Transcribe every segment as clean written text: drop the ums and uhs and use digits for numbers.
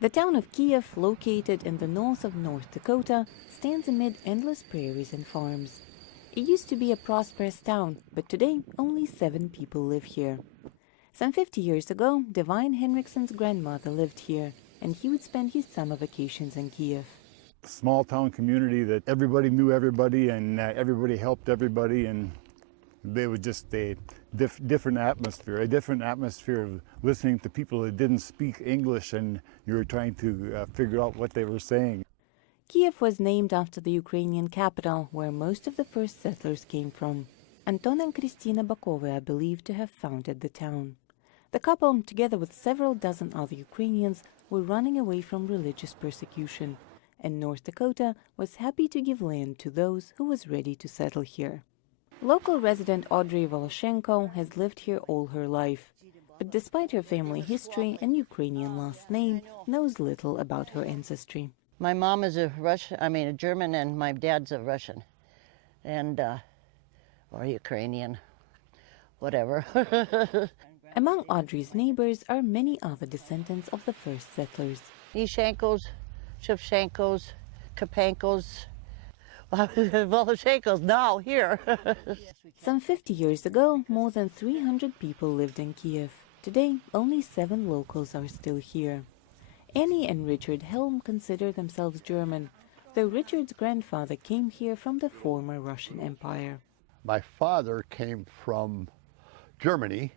The town of Kief, located in the north of North Dakota, stands amid endless prairies and farms. It used to be a prosperous town, but today only 7 people live here. Some 50 years ago, Divine Henriksen's grandmother lived here, and he would spend his summer vacations in Kief. Small town community that everybody knew everybody and everybody helped everybody, and they was just a different atmosphere of listening to people that didn't speak English and you were trying to figure out what they were saying. Kief was named after the Ukrainian capital, where most of the first settlers came from. Anton and Kristina Bakova are believed to have founded the town. The couple, together with several dozen other Ukrainians, were running away from religious persecution, and North Dakota was happy to give land to those who was ready to settle here. Local resident Audrey Voloshenko has lived here all her life, but despite her family history and Ukrainian last name, knows little about her ancestry. My mom is a German, and my dad's a Russian, and or Ukrainian, whatever. Among Audrey's neighbors are many other descendants of the first settlers. Ishankos, Shevchenkos, Kapankos, Voloshenkos now here. Some 50 years ago, more than 300 people lived in Kief. Today, only 7 locals are still here. Annie and Richard Helm consider themselves German, though Richard's grandfather came here from the former Russian Empire. My father came from Germany.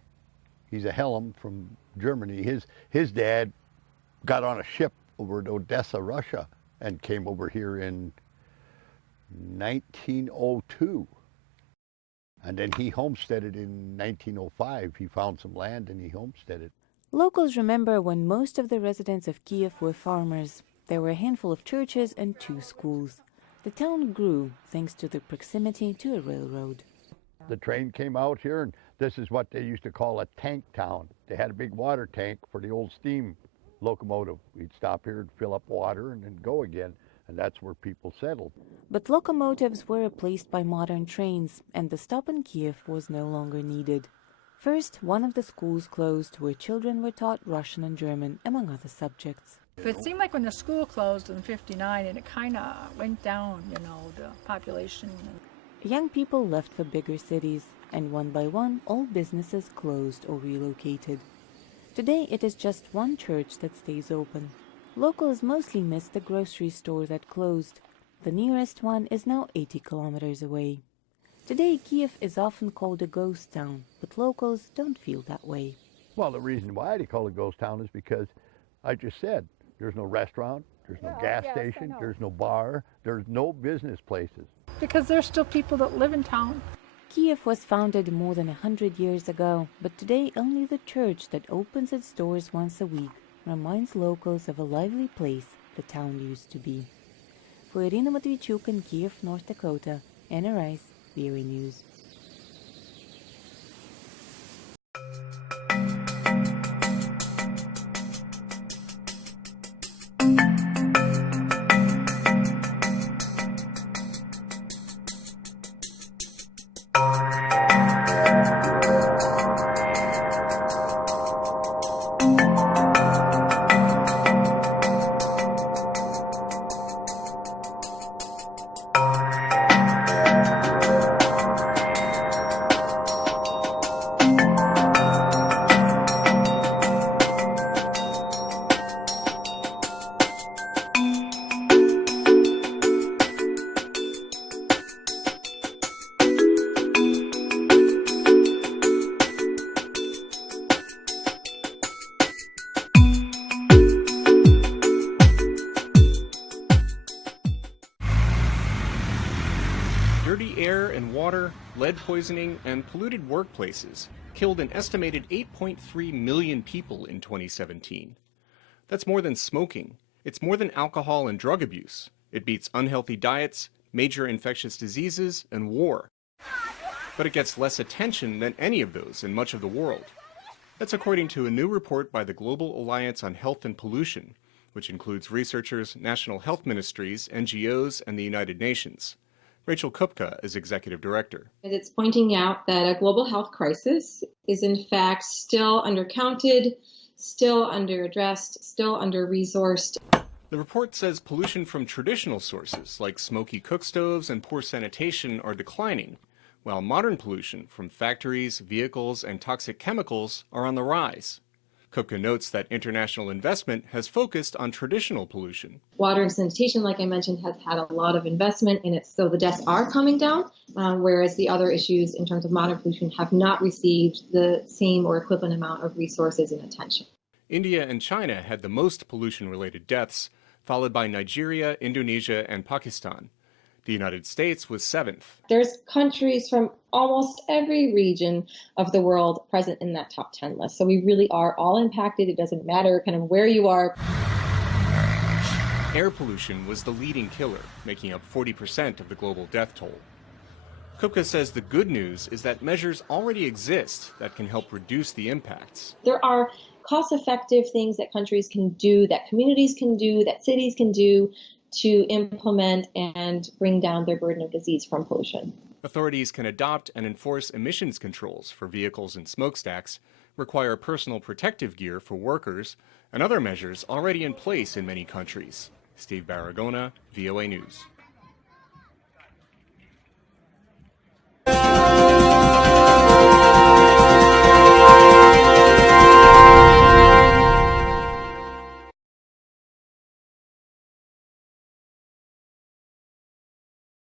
He's a Helm from Germany. His dad got on a ship over to Odessa, Russia, and came over here in 1902. And then he homesteaded in 1905. He found some land and he homesteaded. Locals remember when most of the residents of Kief were farmers. There were a handful of churches and 2 schools. The town grew thanks to the proximity to a railroad. The train came out here, and this is what they used to call a tank town. They had a big water tank for the old steam locomotive. We'd stop here and fill up water and then go again, and that's where people settled. But locomotives were replaced by modern trains, and the stop in Kief was no longer needed. First, one of the schools closed where children were taught Russian and German, among other subjects. It seemed like when the school closed in '59, and it kind of went down, the population. Young people left for bigger cities, and one by one, all businesses closed or relocated. Today, it is just one church that stays open. Locals mostly miss the grocery store that closed. The nearest one is now 80 kilometers away. Today, Kief is often called a ghost town, but locals don't feel that way. Well, the reason why they call it a ghost town is because I just said there's no restaurant, there's no gas station, there's no bar, there's no business places. Because there's still people that live in town. Kief was founded more than 100 years ago, but today only the church that opens its doors once a week reminds locals of a lively place the town used to be. For Iryna Matviichuk in Kief, North Dakota, NRI's VOA News. Dirty air and water, lead poisoning, and polluted workplaces killed an estimated 8.3 million people in 2017. That's more than smoking. It's more than alcohol and drug abuse. It beats unhealthy diets, major infectious diseases, and war. But it gets less attention than any of those in much of the world. That's according to a new report by the Global Alliance on Health and Pollution, which includes researchers, national health ministries, NGOs, and the United Nations. Rachel Kupka is executive director. It's pointing out that a global health crisis is in fact still undercounted, still under-addressed, still under-resourced. The report says pollution from traditional sources like smoky cook stoves and poor sanitation are declining, while modern pollution from factories, vehicles, and toxic chemicals are on the rise. Kupka notes that international investment has focused on traditional pollution. Water and sanitation, like I mentioned, has had a lot of investment in it, so the deaths are coming down, whereas the other issues in terms of modern pollution have not received the same or equivalent amount of resources and attention. India and China had the most pollution-related deaths, followed by Nigeria, Indonesia, and Pakistan. The United States was 7th. There's countries from almost every region of the world present in that top 10 list. So we really are all impacted. It doesn't matter kind of where you are. Air pollution was the leading killer, making up 40% of the global death toll. Kupka says the good news is that measures already exist that can help reduce the impacts. There are cost-effective things that countries can do, that communities can do, that cities can do to implement and bring down their burden of disease from pollution. Authorities can adopt and enforce emissions controls for vehicles and smokestacks, require personal protective gear for workers, and other measures already in place in many countries. Steve Baragona, VOA News.